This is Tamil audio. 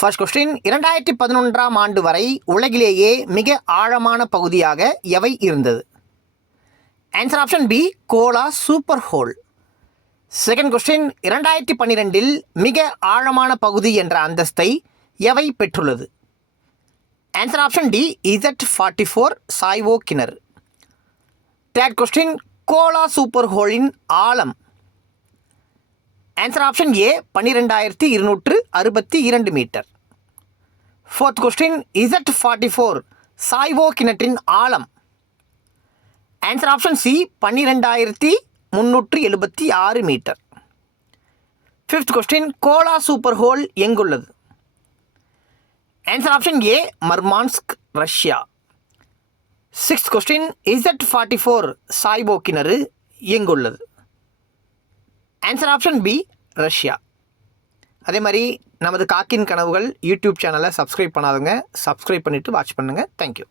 ஃபர்ஸ்ட் கொஸ்டின் 2011ஆம் ஆண்டு வரை உலகிலேயே மிக ஆழமான பகுதியாக எவை இருந்தது? Answer option B, Kola super hole. Second question 2012இல் மிக ஆழமான பகுதி என்ற அந்தஸ்தை எவை பெற்றுள்ளது? Answer option D, Z44 Chayvo கிணறு. தேர்ட் கொஸ்டின் கோலா சூப்பர் ஹோலின் ஆழம். Answer option A, 12,262 metre. Fourth question Z44 Chayvo கிணற்றின் ஆழம். Answer option C, 12,376 metre. Fifth question Kola super hole எங்குள்ளது? Answer option A, Murmansk, Russia. Sixth question Z44 Chayvo கிணறு எங்குள்ளது? Answer option B, Russia. அதே மாதிரி நமது காக்கின் கனவுகள் யூடியூப் சேனலை சப்ஸ்கிரைப் பண்ணாதவங்க சப்ஸ்கிரைப் பண்ணிவிட்டு வாட்ச் பண்ணுங்கள். தேங்க்யூ.